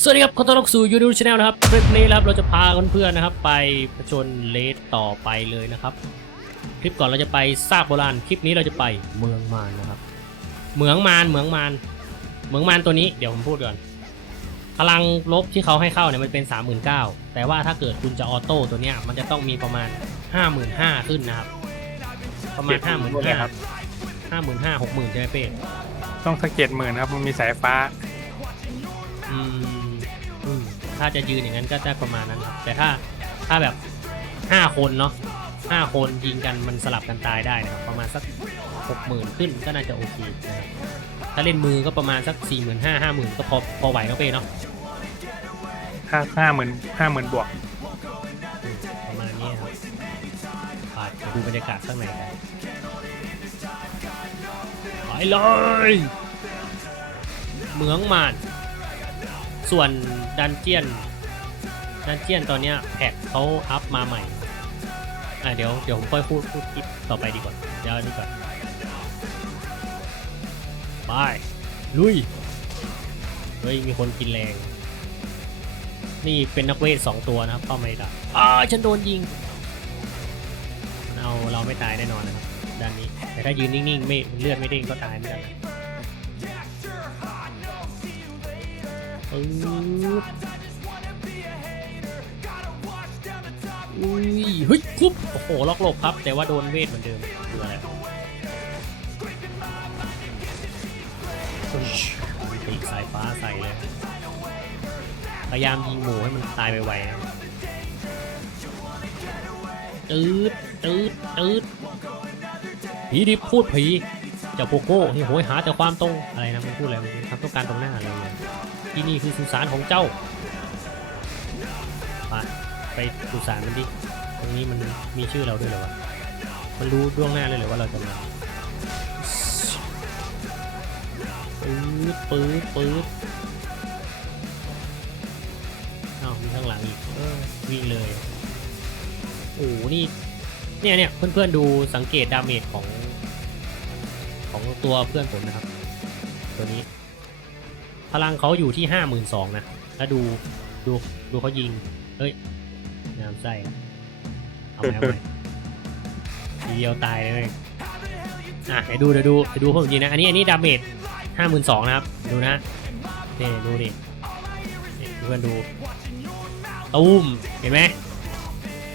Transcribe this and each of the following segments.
สวัสดีครับขอต้อนรับสู่ยูทูบช anel นะครับ คลิปนี้นะครับเราจะพาเพื่อนๆนะครับ ไปผจญเลสต่อไปเลยนะครับ คลิปก่อนเราจะไปซากโบราณ คลิปนี้เราจะไปเมืองมารนะครับ เหมืองมารเหมืองมารเหมืองมารตัวนี้เดี๋ยวผมพูดก่อน พลังลบที่เขาให้เข้าเนี่ยมันเป็น 39,000แต่ว่าถ้าเกิดคุณจะออโต้ตัวเนี้ยมันจะต้องมีประมาณ 55,000ขึ้นนะครับ ประมาณเจ็ดหมื่นเลยครับ55,000 55,000 60,000ใช่ไหมเป้ต้องสักเจ็ดหมื่นครับมันมีสายฟ้า อืมอืม ถ้าจะยืนอย่างนั้นก็ได้ประมาณนั้นครับแต่ถ้าถ้าแบบห้าคนเนาะห้าคนยิงกันมันสลับกันตายได้นะครับประมาณสักหกหมื่นขึ้นก็น่าจะโอเคนะครับถ้าเล่นมือก็ประมาณสักสี่หมื่นห้าห้าหมื่นก็พอพอไหวเนาะเป้เนาะห้าห้าหมื่นห้าหมื่นบวกอืมประมาณนี้ครับไปดูบรรยากาศข้างในกันไปเลย เหมืองมาน ส่วนดันเจียน ดันเจียนตอนเนี้ยแพ็กเขาอัพมาใหม่ อะเดี๋ยวเดี๋ยวผมค่อยพูดพูดคลิปต่อไปดีกว่า เดี๋ยวอันนี้ก่อนไปลุย เฮ้ย มีคนกินแรง นี่เป็นนักเวทสองตัวนะครับเข้าไม่ได้อ่าฉันโดนยิง เอาเราไม่ตายแน่นอนนะครับด้านนี้ แต่ถ้ายืนนิ่งๆ ไม่เลือดไม่เด้งก็ตายไม่ได้ อุ้ยเฮ้ยคุบโอ้โหล็อกหลบครับ แต่ว่าโดนเวทเหมือนเดิมคืออะไรตีสายฟ้าใส่เลยพยายามยิงหมูให้มันตายไปไวนะตืดตืดตืดผีดิบพูดผีเจ้าโปโก้ที่โหยหาแต่ความตรงอะไรนะมันพูดอะไรมันทำต้องการตรงหน้าอะไรเนี่ย ที่นี่คือสุสานของเจ้าไปไปสุสานมันดิตรงนี้มันมีชื่อเราด้วยเหรอวะมันรู้ล่วงหน้าเลยเหรอว่าเราจะมาปื๊ดปื๊ดปื๊ดอ้าวมีข้างหลังอีกเออวิ่งเลยโอ้โหนี่เนี่ยเนี่ยเพื่อนๆดูสังเกตดาเมจของ ของตัวเพื่อนผมนะครับ ตัวนี้ พลังเขาอยู่ที่ห้าหมื่นสองนะ แล้วดูดูดูเขายิง เฮ้ยน้ำไส้เอาไหมเอาไหมทีเดียวตายเลยอะเดี๋ยวดูเดี๋ยวดูเดี๋ยวดูพวกผมจริงนะ อันนี้อันนี้ดาเมจห้าหมื่นสองนะครับ ดูนะนี่ดูดินี่เพื่อนดูตุ้มเห็นไหม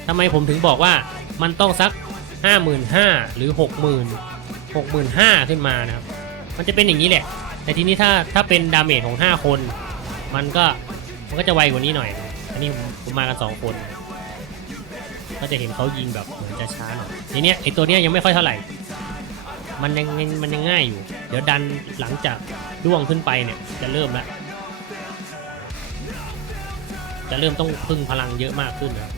ทำไมผมถึงบอกว่ามันต้องสักห้าหมื่นห้าหรือหกหมื่นหกหมื่นห้าขึ้นมานะครับ มันจะเป็นอย่างนี้แหละ แต่ทีนี้ถ้าถ้าเป็นดาเมจของห้าคน มันก็มันก็จะไวกว่านี้หน่อย อันนี้ผมมากันสองคน ก็จะเห็นเขายิงแบบเหมือนจะช้าหน่อยทีเนี้ยไอตัวเนี้ยยังไม่ค่อยเท่าไหร่ มันยังมันยังง่ายอยู่ เดี๋ยวดันหลังจากด้วงขึ้นไปเนี่ยจะเริ่มละจะเริ่มต้องพึ่งพลังเยอะมากขึ้นนะ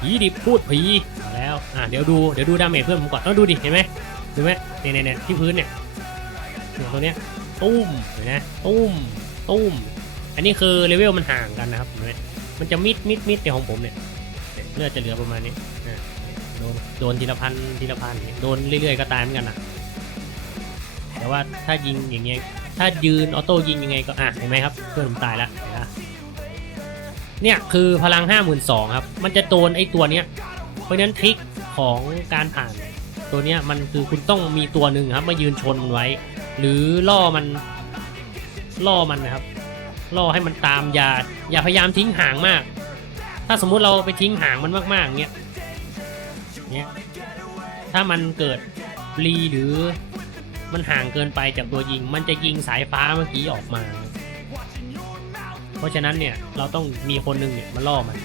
ผีดิบพูดผีแล้วอะเดี๋ยวดูเดี๋ยวดูดาเมจเพื่อนผมก่อนต้องดูดิเห็นไหมเห็นไหมเนี่ยเนี่ยที่พื้นเนี่ยเนี่ย ตัวเนี้ยตุ้มเห็นไหมตุ้มตุ้ม อันนี้คือเลเวลมันห่างกันนะครับเห็นไหมมันจะมิดมิดมิดในของผมเนี่ยเลือดจะเหลือประมาณนี้โดนโดนทีละพันทีละพันโดนเรื่อยๆก็ตายเหมือนกันนะแต่ว่าถ้ายิงอย่างเงี้ยถ้ายืนออโต้ยิงยังไงก็อะเห็นไหมครับเพื่อนผมตายแล้วเห็นปะเนี่ยคือพลัง 5 2 0 0 0ครับ มันจะโดนไอ้ตัวเนี้ย เพราะฉะนั้นทริคของการผ่านตัวเนี้ยมันคือคุณต้องมีตัวหนึ่งครับมายืนชนไว้ หรือล่อมันล่อมันนะครับล่อให้มันตามอย่าอย่าพยายามทิ้งห่างมาก ถ้าสมมุติเราไปทิ้งห่างมันมากๆเงี้ยเนี้ยถ้ามันเกิดรีหรือมันห่างเกินไปจากตัวยิง มันจะยิงสายฟ้าเมื่อกี้ออกมา เพราะฉะนั้นเนี่ยเราต้องมีคนหนึ่งเนี่ยมาล่อมัน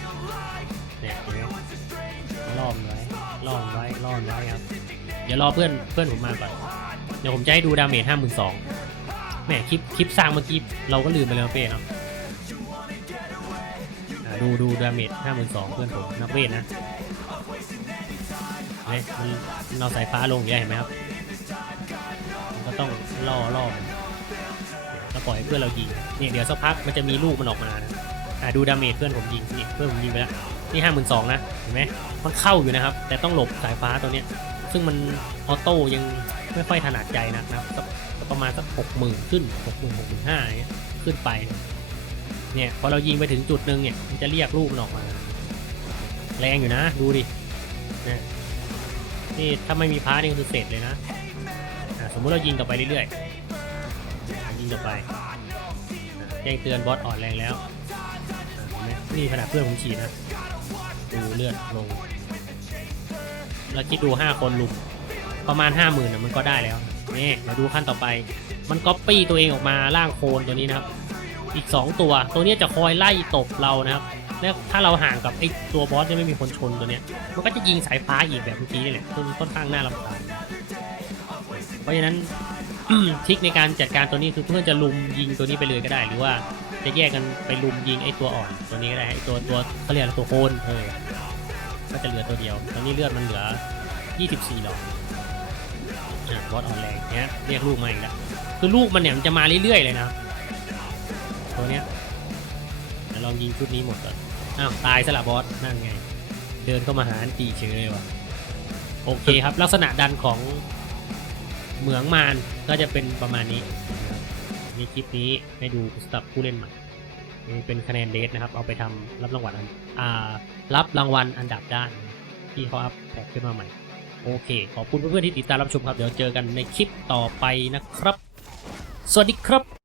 เนี่ยนไหมมาล่อมันไว้ล่อมันไว้ล่อมันไว้ครับ เดี๋ยวรอเพื่อนเพื่อนผมมาก่อน ดี๋ยวผมจะให้ดูดาเมจห้าหมื่นสองแหมคลิปคลิปสร้างเมื่อกี้เราก็ลืมไปแล้วเป้เนาะดูดูดาเมจห้าหมื่นสองเพื่อนผมนักเวทนะเฮ้ยมันเอาสายฟ้าลงอย่างเห็นไหมครับมันก็ต้องล่อล่อแล้วปล่อยเพื่อนเรายิงเนี่ยเดี๋ยวสักพักมันจะมีลูกมันออกมานะดูดาเมจเพื่อนผมยิงนี่เพื่อนผมยิงไปแล้วนี่ห้าหมื่นสองนะเห็นไหมมันเข้าอยู่นะครับ แต่ต้องหลบสายฟ้าตัวเนี้ย ซึ่งมันออโต้ยังไม่ค่อยถนัดใจนักนะประมาณสักหกหมื่นขึ้นหกหมื่นหกหมื่นห้าขึ้นไป เนี่ยพอเรายิงไปถึงจุดหนึ่งเนี่ยมันจะเรียกลูกมันออกมา แรงอยู่นะ ดูดินี่นี่ถ้าไม่มีพาร์ทนี่คือเสร็จเลยนะสมมุติเรายิงต่อไปเรื่อยๆยิงต่อไปแจ้งเตือนบอสอ่อนแรงแล้วนี่ขนาดเพื่อนผมฉีดนะดูเลือดลง แล้วคิดดูห้าคนลุมประมาณห้าหมื่นมันก็ได้แล้วนี่มาดูขั้นต่อไป มันก๊อปปี้ตัวเองออกมาล่างโคนตัวนี้นะครับ อีก 2 ตัว ตัวนี้จะคอยไล่ตบเรานะครับแล้วถ้าเราห่างกับไอ้ตัวบอสที่ไม่มีคนชนตัวเนี้ย มันก็จะยิงสายฟ้าอีกแบบเมื่อกี้นี่แหละซึ่งค่อนข้างน่ารำคาญเพราะฉะนั้นทริคในการจัดการตัวนี้คือเพื่อนจะลุมยิงตัวนี้ไปเลยก็ได้ หรือว่าจะแยกกันไปลุมยิงไอ้ตัวอ่อนตัวนี้ก็ได้ไอ้ตัวตัวเขาเรียกตัวโคนเออ ก็จะเหลือตัวเดียว ตอนนี้เลือดมันเหลือ 24หลอดอะบอสอ่อนแรงเนี้ยเรียกลูกมาอีกแล้วคือลูกมันเนี่ยมันจะมาเรื่อยๆเลยนะ ตัวเนี้ยเดี๋ยวลองยิงชุดนี้หมดก่อนอ้าวตายสละบอสนั่นไง เดินเข้ามาหาอันตีเฉยเลยว่ะโอเคครับ ลักษณะดันของเหมืองมารก็จะเป็นประมาณนี้นะครับนี่คลิปนี้ให้ดูสำหรับผู้เล่นใหม่ เป็นคะแนนเดทนะครับ เอาไปทำรับรางวัลอันอ่ารับรางวัลอันดับด้านที่เขาอัพแพ็กขึ้นมาใหม่ โอเค ขอบคุณเพื่อนๆที่ติดตามรับชมครับ เดี๋ยวเจอกันในคลิปต่อไปนะครับ สวัสดีครับ